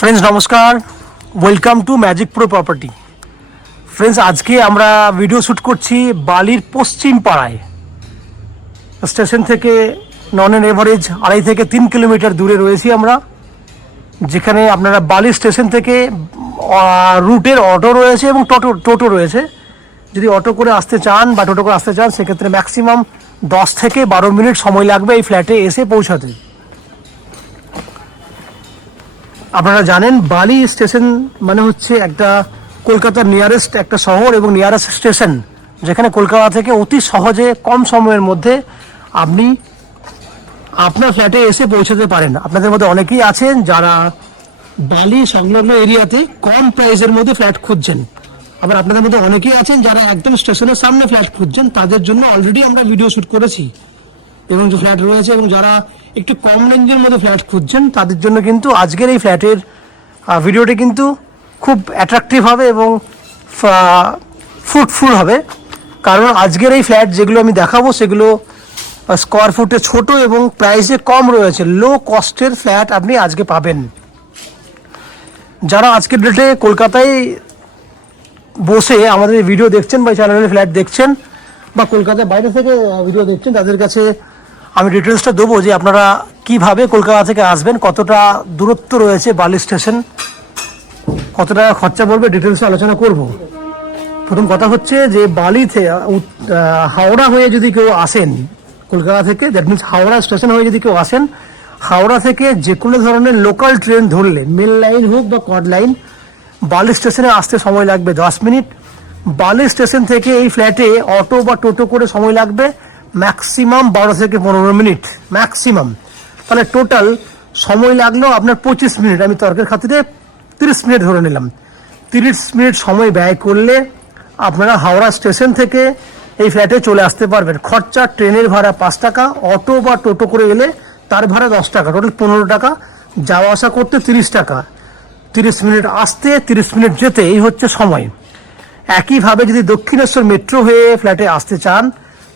Friends नमस्कार, welcome to magic pro property. Friends आज के আমরা ভিডিও শ্যুট করছি বালির পশ্চিম পাড়ায়। স্টেশন থেকে নন এন এভারেজ 2.5 থেকে 3 কিলোমিটার দূরে রয়েছি আমরা, যেখানে আপনারা বালি স্টেশন থেকে রুটের অটো রয়েছে এবং টোটো রয়েছে। যদি অটো করে আসতে চান বা টোটো করে আসতে চান সেক্ষেত্রে ম্যাক্সিমাম 10 থেকে 12 মিনিট সময় লাগবে এই ফ্ল্যাটে এসে পৌঁছাতে। আপনারা জানেন বালি স্টেশন মানে হচ্ছে একটা কলকাতার নিয়ারেস্ট একটা শহর এবং নিয়ারেস্ট স্টেশন, যেখানে কলকাতা থেকে অতি সহজে কম সময়ের মধ্যে আপনি আপনার ফ্ল্যাটে এসে পৌঁছাতে পারেন। আপনাদের মধ্যে অনেকেই আছেন যারা বালি সংলগ্ন এরিয়াতে কম প্রাইসের মধ্যে ফ্ল্যাট খুঁজছেন, আবার আপনাদের মধ্যে অনেকেই আছেন যারা একদম স্টেশনের সামনে ফ্ল্যাট খুঁজছেন। তাদের জন্য অলরেডি আমরা ভিডিও শ্যুট করেছি এবং যে ফ্ল্যাট রয়েছে, এবং যারা একটু কম রেঞ্জের মধ্যে ফ্ল্যাট খুঁজছেন তাদের জন্য কিন্তু আজকের এই ফ্ল্যাটের ভিডিওটি কিন্তু খুব অ্যাট্রাকটিভ হবে এবং ফ্রুটফুল হবে। কারণ আজকের এই ফ্ল্যাট যেগুলো আমি দেখাবো সেগুলো স্কোয়ার ফুটে ছোট এবং প্রাইসে কম রয়েছে। লো কস্টের ফ্ল্যাট আপনি আজকে পাবেন। যারা আজকের ডেটে কলকাতায় বসে আমাদের ভিডিও দেখছেন বা চ্যানেলের ফ্ল্যাট দেখছেন বা কলকাতার বাইরে থেকে ভিডিও দেখছেন, তাদের কাছে আমি ডিটেলসটা দেবো যে আপনারা কিভাবে কলকাতা থেকে আসবেন, কতটা দূরত্ব রয়েছে বালি স্টেশন, কত টাকা খরচা পড়বে, ডিটেলসে আলোচনা করব। প্রথম কথা হচ্ছে যে বালিতে হাওড়া হয়ে যদি কেউ আসেন কলকাতা থেকে, দ্যাট মিনস হাওড়া স্টেশন হয়ে যদি কেউ আসেন, হাওড়া থেকে যে কোনো ধরনের লোকাল ট্রেন ধরলে, মেল লাইন হোক বা কড লাইন, বালি স্টেশনে আসতে সময় লাগবে 10 মিনিট। বালি স্টেশন থেকে এই ফ্ল্যাটে অটো বা টোটো করে সময় লাগবে ম্যাক্সিমাম 12 থেকে 15 মিনিট ম্যাক্সিমাম। তাহলে টোটাল সময় লাগলো আপনার 25 মিনিট। আমি তর্কের খাতিরে 30 মিনিট ধরে নিলাম। 30 মিনিট সময় ব্যয় করলে আপনারা হাওড়া স্টেশন থেকে এই ফ্ল্যাটে চলে আসতে পারবেন। খরচা ট্রেনের ভাড়া 5 টাকা, অটো বা টোটো করে এলে তার ভাড়া 10 টাকা, টোটাল 15 টাকা। যাওয়া আসা করতে 30 টাকা। 30 মিনিট আসতে 30 মিনিট যেতে, এই হচ্ছে সময়। একইভাবে যদি দক্ষিণেশ্বর মেট্রো হয়ে ফ্ল্যাটে আসতে চান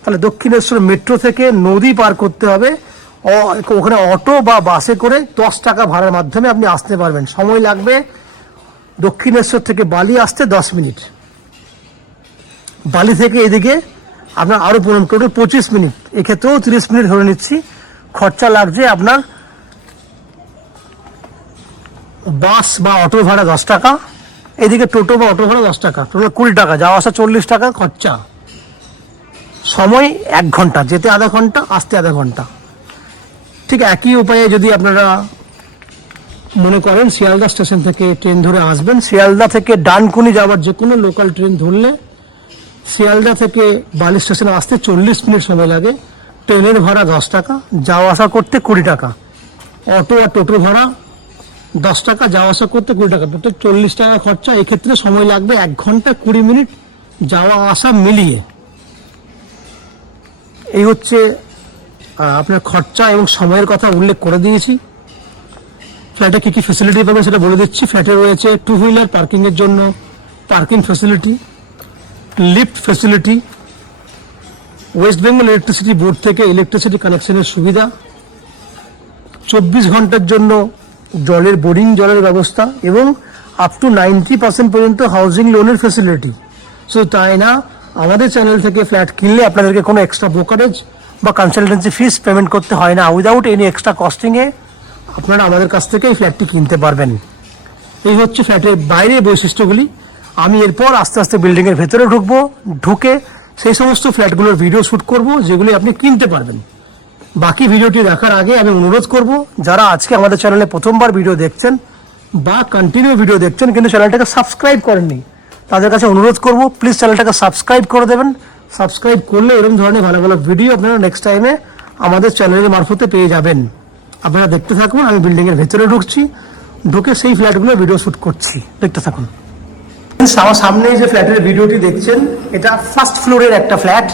তাহলে দক্ষিণেশ্বর মেট্রো থেকে নদী পার করতে হবে, ওখানে অটো বা বাসে করে 10 টাকা ভাড়ার মাধ্যমে আপনি আসতে পারবেন। সময় লাগবে দক্ষিণেশ্বর থেকে বালি আসতে 10 মিনিট। বালি থেকে এদিকে আপনার আরও টোটাল 25 মিনিট, এক্ষেত্রেও 30 মিনিট ধরে নিচ্ছি। খরচা লাগছে আপনার বাস বা অটো ভাড়া 10 টাকা, এদিকে টোটো বা অটো ভাড়া 10 টাকা, টোটাল 20 টাকা। যাওয়া আসা 40 টাকা খরচা। সময় 1 ঘন্টা, যেতে আধা ঘন্টা, আসতে আধা ঘন্টা। ঠিক একই উপায়ে যদি আপনারা মনে করেন শিয়ালদা স্টেশন থেকে ট্রেন ধরে আসবেন, শিয়ালদা থেকে ডানকুনি যাওয়ার যে কোনো লোকাল ট্রেন ধরলে শিয়ালদা থেকে বালি স্টেশনে আসতে 40 মিনিট সময় লাগে। ট্রেনের ভাড়া 10 টাকা, যাওয়া আসা করতে 20 টাকা। অটো আর টোটো ভাড়া 10 টাকা, যাওয়া আসা করতে 20 টাকা, টোটাল 40 টাকা খরচা। এক্ষেত্রে সময় লাগবে 1 ঘন্টা 20 মিনিট যাওয়া আসা মিলিয়ে। এই হচ্ছে আপনার খরচা এবং সময়ের কথা উল্লেখ করে দিয়েছি। ফ্ল্যাটে কী কী ফ্যাসিলিটি পাবেন সেটা বলে দিচ্ছি। ফ্ল্যাটে রয়েছে 2 হুইলার পার্কিংয়ের জন্য parking facility, lift facility, West Bengal electricity board থেকে ইলেকট্রিসিটি কানেকশনের সুবিধা, 24 ঘন্টার জন্য জলের বোরিং জলের ব্যবস্থা এবং আপ টু 90% পর্যন্ত হাউজিং লোনের ফ্যাসিলিটি। শুধু তাই না, আমাদের চ্যানেল থেকে ফ্ল্যাট কিনলে আপনাদেরকে কোনো এক্সট্রা ব্রোকারেজ বা কনসালটেন্সি ফিস পেমেন্ট করতে হয় না। উইদাউট এনি এক্সট্রা কস্টিংয়ে আপনারা আমাদের কাছ থেকে এই ফ্ল্যাটটি কিনতে পারবেন। এই হচ্ছে ফ্ল্যাটের বাইরের বৈশিষ্ট্যগুলি। আমি এরপর আস্তে আস্তে বিল্ডিংয়ের ভেতরে ঢুকে সেই সমস্ত ফ্ল্যাটগুলোর ভিডিও শ্যুট করব যেগুলি আপনি কিনতে পারবেন। বাকি ভিডিওটি দেখার আগে আমি অনুরোধ করব, যারা আজকে আমাদের চ্যানেলে প্রথমবার ভিডিও দেখছেন বা কন্টিনিউ ভিডিও দেখছেন কিন্তু চ্যানেলটাকে সাবস্ক্রাইব করেননি, তাদের কাছে অনুরোধ করব প্লিজ চ্যানেলটাকে সাবস্ক্রাইব করে দেবেন। সাবস্ক্রাইব করলে এরকম ধরনের ভালো ভালো ভিডিও আপনারা নেক্সট টাইমে আমাদের চ্যানেলের মারফতে পেয়ে যাবেন। আপনারা দেখতে থাকুন। আমি বিল্ডিংয়ের ভেতরে ঢুকে সেই ফ্ল্যাটগুলোর ভিডিও শ্যুট করছি, দেখতে থাকুন। আমার সামনে যে ফ্ল্যাটের ভিডিওটি দেখছেন এটা ফার্স্ট ফ্লোরের একটা ফ্ল্যাট।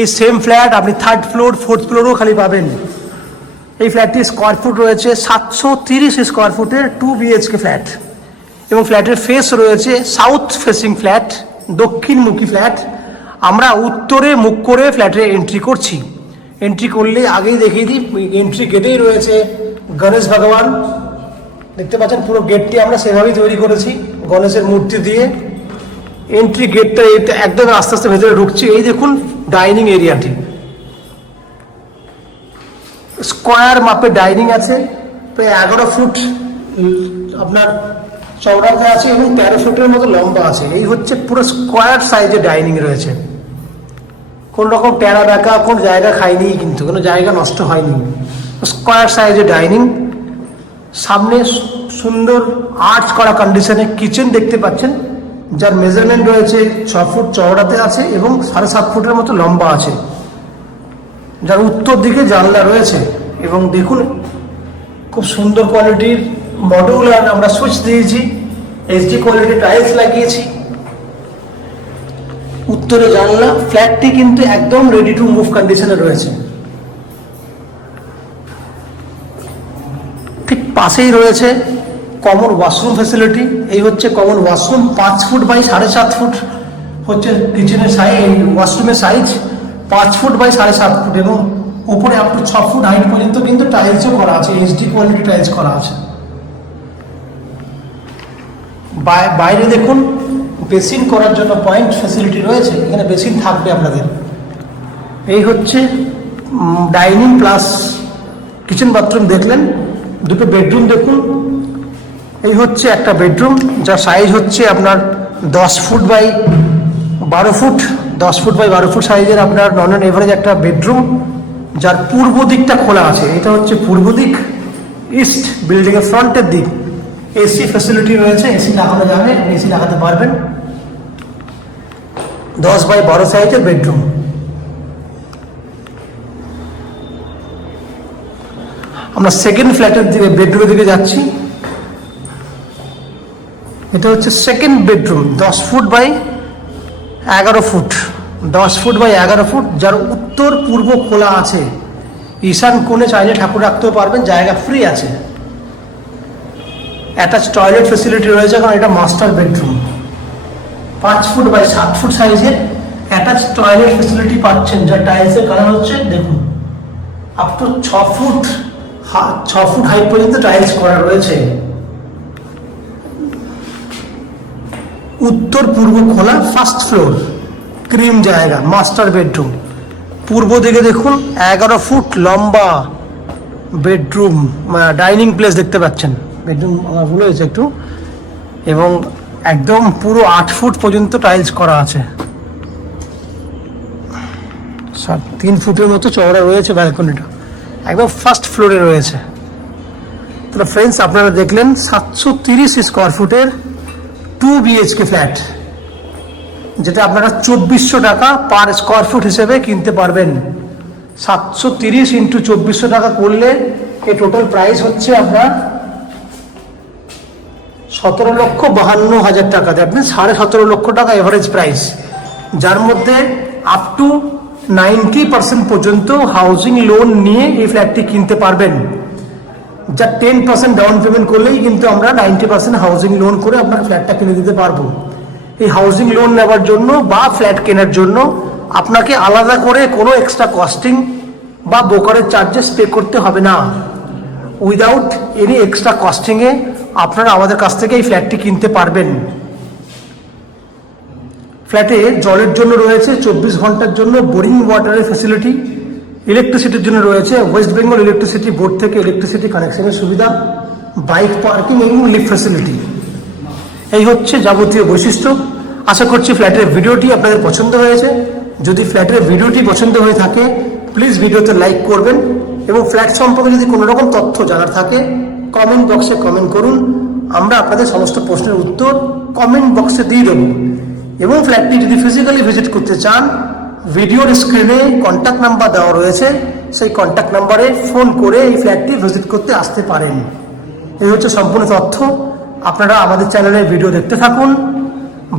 এই সেম ফ্ল্যাট আপনি 3rd ফ্লোর 4th ফ্লোরও খালি পাবেন। এই ফ্ল্যাটটি স্কোয়ার ফুট রয়েছে 730 স্কোয়ার ফুটের 2 BHK ফ্ল্যাট এবং ফ্ল্যাটের ফেস রয়েছে সাউথ ফেসিং ফ্ল্যাট, দক্ষিণমুখী ফ্ল্যাট। আমরা উত্তরে মুখ করে ফ্ল্যাটে এন্ট্রি করছি। এন্ট্রি করলে আগেই দেখিয়ে দিই, এন্ট্রি গেটেই রয়েছে গণেশ ভগবান দেখতে পাচ্ছেন পুরো গেটটি আমরা সেভাবেই তৈরি করেছি গণেশের মূর্তি দিয়ে। এন্ট্রি গেটটা এটা একদম আস্তে আস্তে ভেতরে ঢুকছি। এই দেখুন ডাইনিং এরিয়াটি, স্কোয়ার মাপে ডাইনিং আছে, প্রায় 11 ফুট আপনার চওড়াতে আছে এবং 13 ফুটের মতো লম্বা আছে। এই হচ্ছে পুরো স্কোয়ার সাইজে ডাইনিং রয়েছে। কোন রকম টেরা বেঁকা কোন জায়গা খায়নি, কিন্তু কোনো জায়গা নষ্ট হয়নি। স্কোয়ার সাইজে ডাইনিং, সামনে সুন্দর আর্চ করা কন্ডিশনে কিচেন দেখতে পাচ্ছেন, যার মেজারমেন্ট রয়েছে 6 ফুট চওড়াতে আছে এবং 7.5 ফুটের মতো লম্বা আছে, যার উত্তর দিকে জানলা রয়েছে। এবং দেখুন খুব সুন্দর কোয়ালিটির মডিউলার আমরা সুইচ দিয়েছি, এইচডি কোয়ালিটির টাইলস লাগিয়েছি। উত্তরে জানলা, ফ্ল্যাটটি কিন্তু একদম রেডি টু মুভ কন্ডিশনে রয়েছে। ঠিক পাশেই রয়েছে কমন ওয়াশরুম ফ্যাসিলিটি। এই হচ্ছে common washroom, 5 foot by 7.5 foot হচ্ছে কিচেনের সাইজ, ওয়াশরুমের সাইজ 5 ফুট বাই 7.5 ফুট এবং উপরে আপ টু 6 ফুট হাইট পর্যন্ত কিন্তু টাইলসও করা আছে, এইচডি কোয়ালিটি টাইলস করা আছে। বাইরে দেখুন বেসিন করার জন্য পয়েন্ট ফ্যাসিলিটি রয়েছে, এখানে বেসিন থাকবে আপনাদের। এই হচ্ছে ডাইনিং প্লাস কিচেন বাথরুম দেখলেন। দুটো বেডরুম দেখুন, এই হচ্ছে একটা বেডরুম যার সাইজ হচ্ছে আপনার 10 foot by 12 foot, 10 foot by 12 foot সাইজের আপনার নন অ্যান্ড এভারেজ একটা বেডরুম, যার পূর্ব দিকটা খোলা আছে। এটা হচ্ছে পূর্ব দিক, ইস্ট বিল্ডিং এর ফ্রন্টের দিক। এসি ফ্যাসিলিটি রয়েছে, এসি লাগানো যাবে, এসি লাগাতে পারবেন। 10 বাই 12 সাইজের বেডরুম। আমরা সেকেন্ড ফ্ল্যাটের দিকে বেডরুমের দিকে যাচ্ছি। এটা হচ্ছে second bedroom, 10 foot by 11 foot, 10 foot by 11 foot, যার উত্তর পূর্ব খোলা আছে। ঈশান কোণে চাইলে ঠাকুর রাখতেও পারবেন, জায়গা ফ্রি আছে। অ্যাটাচ টয়লেট ফেসিলিটি রয়েছে, কারণ এটা master bedroom. 5 foot by 7 foot সাইজের অ্যাটাচ টয়লেট ফেসিলিটি পাচ্ছেন, যার টাইলসের কালার হচ্ছে দেখুন আপ টু 6 ফুট হাইট পর্যন্ত টাইলস করা রয়েছে। উত্তর পূর্ব খোলা, ফার্স্ট ফ্লোর, ক্রিম জায়গা, মাস্টার বেডরুম। পূর্ব দিকে দেখুন 11 ফুট লম্বা বেডরুম, ডাইনিং প্লেস দেখতে পাচ্ছেন। বেডরুম আমার ভুল হয়েছে একটু, এবং একদম পুরো 8 ফুট পর্যন্ত টাইলস করা আছে। 3 ফুটের মতো চওড়া রয়েছে ব্যালকনিটা, একদম ফার্স্ট ফ্লোরে রয়েছে। তো ফ্রেন্ডস, আপনারা দেখলেন 730 স্কোয়ার ফুটের 2 BHK ফ্ল্যাট, যেটা আপনারা 2400 টাকা পার স্কোয়ার ফুট হিসেবে কিনতে পারবেন। 730 ইন্টু 2400 টাকা করলে এই টোটাল প্রাইস হচ্ছে আপনার 17,52,000 টাকা। দেখবেন 17.5 লক্ষ টাকা এভারেজ প্রাইস, যার মধ্যে আপ টু 90% পর্যন্ত হাউজিং লোন নিয়ে এই ফ্ল্যাটটি কিনতে পারবেন। যা 10% ডাউন পেমেন্ট করলেই কিন্তু আমরা 90% হাউজিং লোন করে আপনার ফ্ল্যাটটা কিনে দিতে পারবো। এই হাউজিং লোন নেওয়ার জন্য বা ফ্ল্যাট কেনার জন্য আপনাকে আলাদা করে কোনো এক্সট্রা কস্টিং বা ব্রোকারেজ চার্জেস পে করতে হবে না। উইদাউট এনি এক্সট্রা কস্টিংয়ে আপনারা আমাদের কাছ থেকে এই ফ্ল্যাটটি কিনতে পারবেন। ফ্ল্যাটে জলের জন্য রয়েছে 24 ঘন্টার জন্য বোরিং ওয়াটারের ফ্যাসিলিটি, ইলেকট্রিসিটির জন্য রয়েছে ওয়েস্ট বেঙ্গল ইলেকট্রিসিটি বোর্ড থেকে ইলেকট্রিসিটি কানেকশনের সুবিধা, বাইক পার্কিং এবং লিফট ফ্যাসিলিটি। এই হচ্ছে যাবতীয় বৈশিষ্ট্য। আশা করছি ফ্ল্যাটের ভিডিওটি আপনাদের পছন্দ হয়েছে। যদি ফ্ল্যাটের ভিডিওটি পছন্দ হয়ে থাকে প্লিজ ভিডিওতে লাইক করবেন, এবং ফ্ল্যাট সম্পর্কে যদি কোনো রকম তথ্য জানার থাকে কমেন্ট বক্সে কমেন্ট করুন। আমরা আপনাদের সমস্ত প্রশ্নের উত্তর কমেন্ট বক্সে দিয়ে দেবো। এবং ফ্ল্যাটটি যদি ফিজিক্যালি ভিজিট করতে চান, ভিডিওর স্ক্রিনে কন্ট্যাক্ট নাম্বার দেওয়া রয়েছে, সেই কন্ট্যাক্ট নাম্বারে ফোন করে এই ফ্ল্যাটটি ভিজিট করতে আসতে পারেন। এই হচ্ছে সম্পূর্ণ তথ্য। আপনারা আমাদের চ্যানেলের ভিডিও দেখতে থাকুন,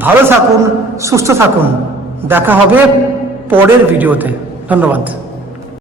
ভালো থাকুন, সুস্থ থাকুন। দেখা হবে পরের ভিডিওতে। ধন্যবাদ।